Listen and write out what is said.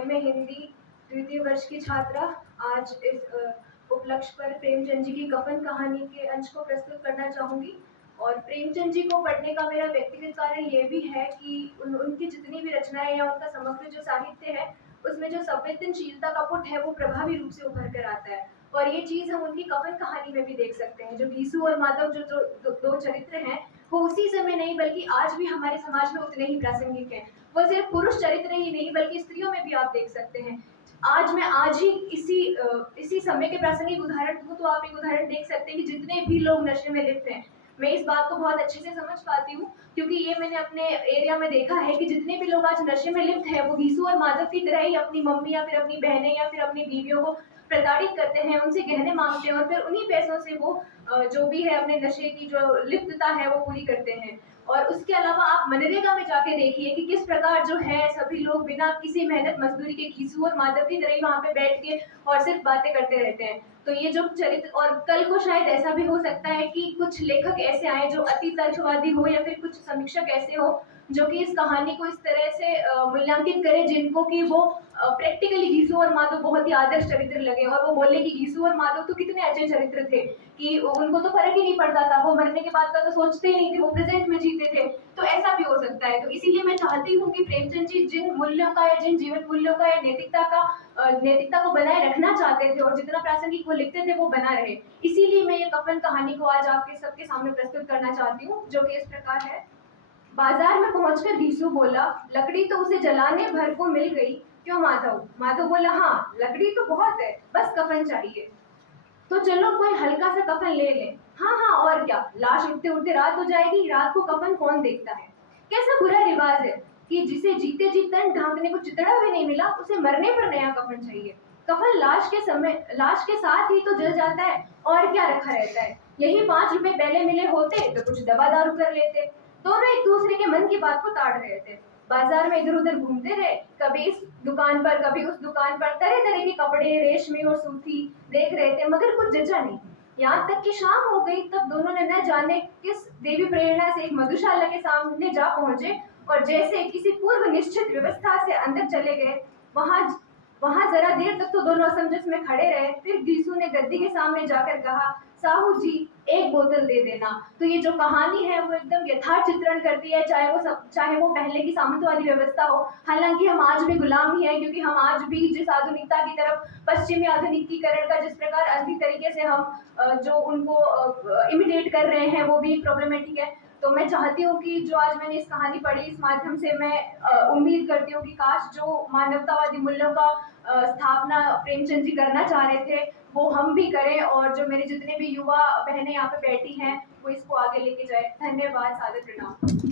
MA Hindi द्वितीय वर्ष की छात्रा। आज इस उपलक्ष्य पर प्रेमचंद जी की कफन कहानी के अंश को प्रस्तुत करना चाहूँगी। और प्रेमचंद जी को पढ़ने का मेरा व्यक्तिगत कारण ये भी है कि उनकी जितनी भी रचनाएं या उनका समग्र जो साहित्य है उसमें जो संवेदनशीलता का पुट है वो प्रभावी रूप से उभर कर आता है। और ये चीज़ हम उनकी कफन कहानी में भी देख सकते हैं। जो गीसू और माधव जो दो चरित्र हैं वो उसी समय नहीं बल्कि आज भी हमारे समाज में उतने ही प्रासंगिक हैं। वो सिर्फ पुरुष चरित्र ही नहीं बल्कि स्त्रियों में भी आप देख सकते हैं। आज ही इसी समय के प्रासंगिक उदाहरण दूं तो आप एक उदाहरण देख सकते हैं कि जितने भी लोग नशे में लिप्त हैं, मैं इस बात को बहुत अच्छे से समझ पाती हूँ क्योंकि ये मैंने अपने एरिया में देखा है कि जितने भी लोग आज नशे में लिप्त हैं वो गीसू और माधव की तरह ही अपनी मम्मी या फिर अपनी बहनें या फिर अपनी बीवियों को प्रताड़ित करते हैं, उनसे गहने मांगते हैं और फिर उन्हीं पैसों से वो जो भी है अपने नशे की जो लिप्तता है वो पूरी करते हैं। और उसके अलावा आप मनरेगा में जाके देखिए कि किस प्रकार जो है सभी लोग बिना किसी मेहनत मजदूरी के गीसू और माधव की तरह ही वहाँ पे बैठ के और सिर्फ बातें करते रहते हैं। तो ये जो चरित्र, और कल को शायद ऐसा भी हो सकता है कि कुछ लेखक ऐसे आए जो अति तर्कवादी हो या फिर कुछ समीक्षक ऐसे हो जो कि इस कहानी को इस तरह से मूल्यांकित करें जिनको कि वो प्रैक्टिकली गीसू और माधव बहुत ही आदर्श चरित्र लगे और वो बोले कि गीसू और माधव तो कितने अच्छे चरित्र थे कि उनको तो फर्क ही नहीं पड़ता था, वो मरने के बाद का तो सोचते ही नहीं थे, वो प्रेजेंट में जीते थे। तो ऐसा भी हो सकता है। तो इसीलिए मैं चाहती हूँ कि प्रेमचंद जी जिन मूल्यों का या जिन जीवन मूल्यों का या नैतिकता को बनाए रखना चाहते थे और जितना प्रासंगिक वो लिखते थे वो बना रहे। इसीलिए मैं ये कफन कहानी को आज आपके सबके सामने प्रस्तुत करना चाहती हूँ, जो कि इस प्रकार है। बाजार में पहुंचकर गीसू बोला, लकड़ी तो उसे जलाने भर को मिल गई, क्यों माधव? माधव बोला, हाँ लकड़ी तो बहुत है, बस कफन चाहिए। तो चलो कोई हल्का सा कफन ले लें। हाँ हाँ और क्या, लाश उठते उठते रात हो जाएगी, रात को कफन कौन देखता है? कैसा बुरा रिवाज है कि जिसे जीते जी तन ढांकने को चितड़ा भी नहीं मिला उसे मरने पर नया कफन चाहिए। कफन लाश के साथ ही तो जल जाता है और क्या रखा रहता है। यही 5 रुपए पहले मिले होते तो कुछ दवा दारू कर लेते। दोनों एक दूसरे के मन की बात को ताड़ रहे थे। बाजार में इधर उधर घूमते रहे, कभी इस दुकान पर कभी उस दुकान पर तरह तरह के कपड़े रेशमी और सूती देख रहे थे मगर कुछ जचा नहीं। यहाँ तक कि शाम हो गई तब दोनों ने न जाने किस देवी प्रेरणा से एक मधुशाला के सामने जा पहुंचे और जैसे किसी पूर्व निश्चित व्यवस्था से अंदर चले गए। वहां वहां जरा देर तक तो दोनों असमंजस में खड़े रहे। फिर गीसू ने गद्दी के सामने जाकर कहा, साहू जी एक बोतल दे देना। तो ये जो कहानी है वो एकदम यथार्थ चित्रण करती है, चाहे वो पहले की सामंतवादी व्यवस्था हो। हालांकि हम आज भी गुलाम ही हैं क्योंकि हम आज भी जिस आधुनिकता की तरफ, पश्चिमी आधुनिकीकरण का जिस प्रकार अंधी तरीके से हम जो उनको इमिटेट कर रहे हैं वो भी प्रॉब्लमेटिक है। तो मैं चाहती हूँ कि जो आज मैंने इस कहानी पढ़ी इस माध्यम से मैं उम्मीद करती हूँ कि काश जो मानवतावादी मूल्यों का स्थापना प्रेमचंद जी करना चाह रहे थे वो हम भी करें और जो मेरे जितने भी युवा बहनें यहाँ पे बैठी हैं वो इसको आगे लेके जाए। धन्यवाद, सादर प्रणाम।